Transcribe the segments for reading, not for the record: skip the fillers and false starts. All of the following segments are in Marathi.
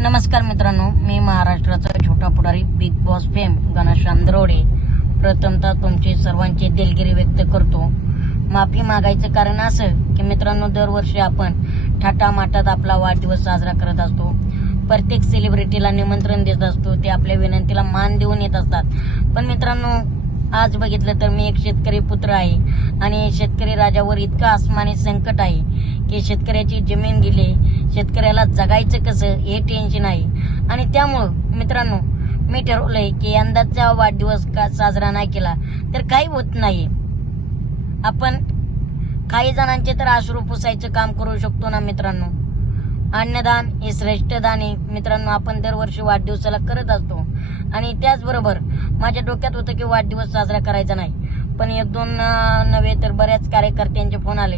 नमस्कार मित्रांनो, मी महाराष्ट्राचा छोटा पुढारी बिग बॉस फेम गणेश अंद्रोडे प्रथमतः तुमची सर्वांची दिलगिरी व्यक्त करतो. माफी मागायचं कारण असं की मित्रांनो, दरवर्षी आपण थाटामाटात आपला वाढदिवस साजरा करत असतो. प्रत्येक सेलिब्रिटीला निमंत्रण देत असतो, ते आपल्या विनंतीला मान देऊन येत असतात. पण मित्रांनो, आज बघितलं तर मी एक शेतकरी पुत्र आहे आणि शेतकरी राजावर इतकं आसमानी संकट आहे की शेतकऱ्याची जमीन गेली, शेतकऱ्याला जगायचं कसं हे टेन्शन आहे. आणि त्यामुळं मित्रांनो, मी ठरवलंय की यंदाचा वाढदिवस का साजरा नाही केला तर काही होत नाही. आपण काही जणांचे तर अश्रू पुसायचं काम करू शकतो ना मित्रांनो. अन्नदान हे श्रेष्ठ दान आहे मित्रांनो. आपण दरवर्षी वाढदिवसाला करत असतो आणि त्याचबरोबर माझ्या डोक्यात होतं की वाढदिवस साजरा करायचा नाही. पण एक दोन नव्हे तर बऱ्याच कार्यकर्त्यांचे फोन आले,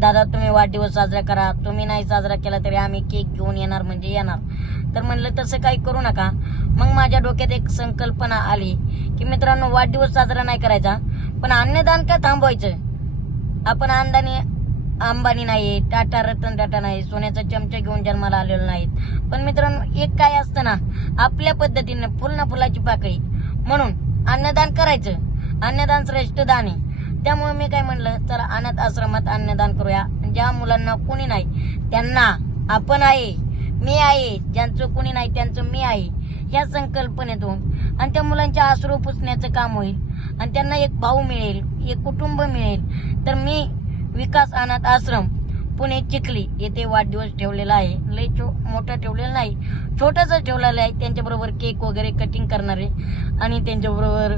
दादा तुम्ही वाढदिवस साजरा करा, तुम्ही नाही साजरा केला तरी आम्ही केक घेऊन येणार म्हणजे येणार. तर म्हणलं तसं काही करू नका. मग माझ्या डोक्यात एक संकल्पना आली की मित्रांनो, वाढदिवस साजरा नाही करायचा पण अन्नदान का थांबवायचं. आपण अंबानी नाही, टाटा रतन टाटा नाही, सोन्याचा चमचा घेऊन जन्माला आलेलो नाहीत. पण मित्रांनो, एक काय असतं ना, आपल्या पद्धतीनं फुल ना फुलाची पाकळी म्हणून अन्नदान करायचं. अन्नदान श्रेष्ठ दान आहे. त्यामुळे मी काय म्हणलं, चला अनाथ आश्रमात अन्नदान करूया. ज्या मुलांना कोणी नाही त्यांना आपण आहे, मी आहे, ज्यांचं कोणी नाही त्यांचं मी आहे, या संकल्पनेतून आणि त्या मुलांच्या अश्रू पुसण्याचं काम होईल आणि त्यांना एक भाऊ मिळेल, एक कुटुंब मिळेल. तर मी विकास अनाथ आश्रम पुणे चिखली येथे वाढदिवस ठेवलेला आहे. लय मोठा ठेवलेला नाही, छोटासा ठेवलेला आहे. त्यांच्याबरोबर केक वगैरे कटिंग करणारे आणि त्यांच्याबरोबर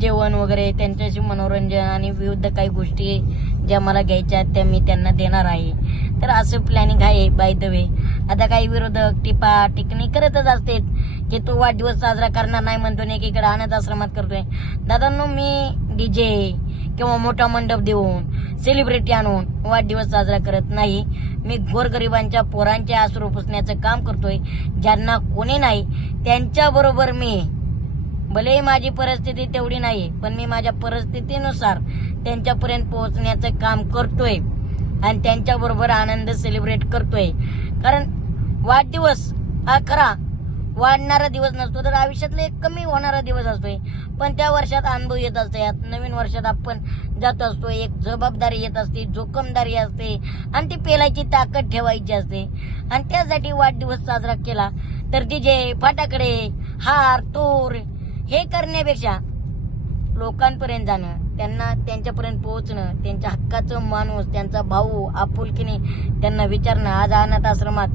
जेवण वगैरे, त्यांच्याशी मनोरंजन आणि विविध काही गोष्टी ज्या मला घ्यायच्या आहेत त्या मी त्यांना देणार आहे. तर असं प्लॅनिंग आहे. बाय द वे, आता काही विरोधक टिपा टिकणी करतच असते की तो वाढदिवस साजरा करणार नाही म्हणतो, एकीकडे अनाथ आश्रमात करतोय. दादांनो, मी डीजे किंवा मोठा मंडप देऊन सेलिब्रिटी आणून वाढदिवस साजरा करत नाही. मी गोरगरिबांच्या पोरांच्या अश्रू पुसण्याचं काम करतोय. ज्यांना कोणी नाही त्यांच्याबरोबर मी, भले माझी परिस्थिती तेवढी नाही पण मी माझ्या परिस्थितीनुसार त्यांच्यापर्यंत पोहोचण्याचं काम करतोय आणि त्यांच्याबरोबर आनंद सेलिब्रेट करतोय. कारण वाढदिवस हा खरा वाढणारा दिवस नसतो, तर आयुष्यातला एक कमी होणारा दिवस असतोय. पण त्या वर्षात अनुभव येत असतात, नवीन वर्षात आपण जात असतो, एक जबाबदारी येत असते, जोखमदारी असते आणि ती पेलायची ताकद ठेवायची असते. आणि त्यासाठी वाढदिवस साजरा केला तर डीजे फटाकडे हार तूर हे करण्यापेक्षा लोकांपर्यंत जाणं, त्यांना त्यांच्यापर्यंत पोहोचणं, त्यांच्या हक्काचं माणूस, त्यांचा भाऊ आपुलकीने त्यांना विचारणं. आज अनाथ आश्रमात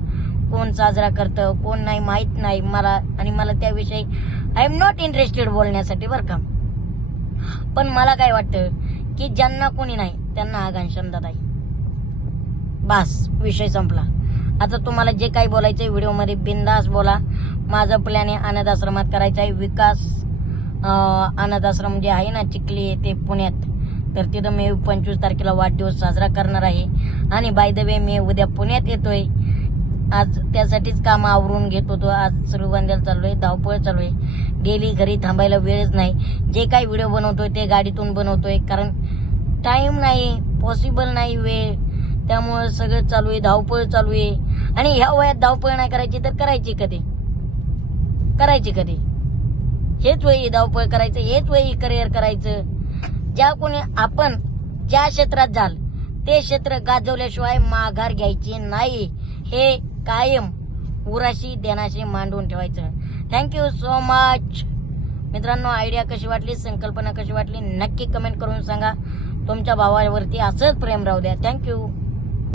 कोण साजरा करतं कोण नाही माहित नाही मला, आणि मला त्याविषयी आय एम नॉट इंटरेस्टेड बोलण्यासाठी बरं का. पण मला काय वाटतं की ज्यांना कोणी नाही त्यांना हा घनश्यामदादा आहे. बास, विषय संपला. आता तुम्हाला जे काही बोलायचंय व्हिडिओमध्ये बिंदास बोला. माझं प्लॅन आहे अनाथ आश्रमात करायचं आहे. विकास अनाथ आश्रम जे आहे ना चिखली ते पुण्यात, तर तिथं मी 25 तारखेला वाढदिवस साजरा करणार आहे. आणि बाय द वे, मी उद्या पुण्यात येतोय. आज त्यासाठीच काम आवरून घेत होतो. आज श्रीगोंद्याला चाललोय, धावपळ चालू आहे. डेली घरी थांबायला वेळच नाही. जे काही व्हिडिओ बनवतोय ते गाडीतून बनवतोय, कारण टाइम नाही, पॉसिबल नाही वेळ. त्यामुळे सगळं चालू आहे, धावपळ चालू आहे. आणि ह्या वयात धावपळ नाही करायची तर करायची कधी? हेच वयी धावपळ करायचं, हेच वयी करिअर करायचं. आपण ज्या क्षेत्रात जाल ते क्षेत्र गाजवल्याशिवाय माघार घ्यायची नाही. हे कायम उराशी देनाशी मांडून ठेवायचं. थँक्यू सो मच मित्रांनो. आयडिया कशी वाटली, संकल्पना कशी वाटली नक्की कमेंट करून सांगा. तुमच्या भावावरती असंच प्रेम राहू द्या. थँक्यू.